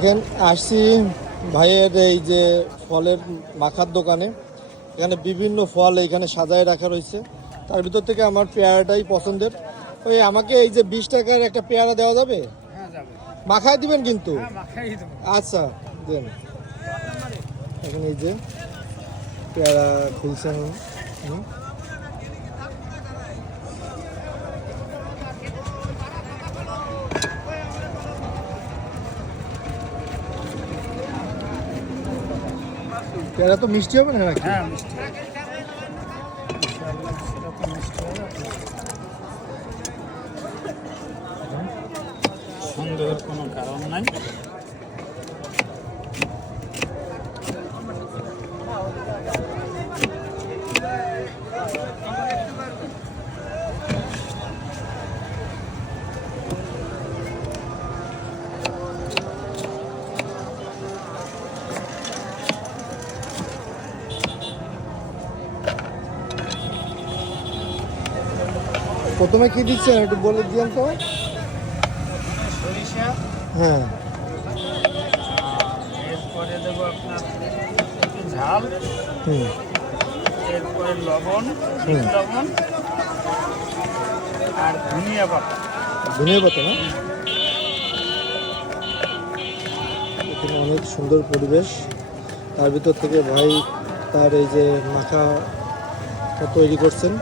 এখানে আসছি ভাইয়ের এই যে ফলের মাখার দোকানে। এখানে বিভিন্ন ফল এখানে সাজায় রাখা রয়েছে, তার ভিতর থেকে আমার পেয়ারাটাই পছন্দের। ওই আমাকে এই যে 20 টাকার একটা পেয়ারা দেওয়া যাবে? মাখায় দিবেন কিন্তু? আচ্ছা দেন। এখন এই যে পেয়ারা খুলছেন। পেয়ারা তো মিষ্টি হবে না নাকি? হ্যাঁ মিষ্টি সন্দেহের কোনো কারণ নাই। প্রথমে কি দিচ্ছেন একটু বলে দিয়েন তো। সরিষা, হ্যাঁ, এরপরে দেবো আপনার একটু ঝাল, হুম এরপরে লবণ, বিট লবণ আর ধনিয়া পাতা। ধনিয়া পাতা না? এখানে অনেক সুন্দর পরিবেশ, তার ভিতর থেকে ভাই তার এই যে মাখাটা তৈরি করছেন।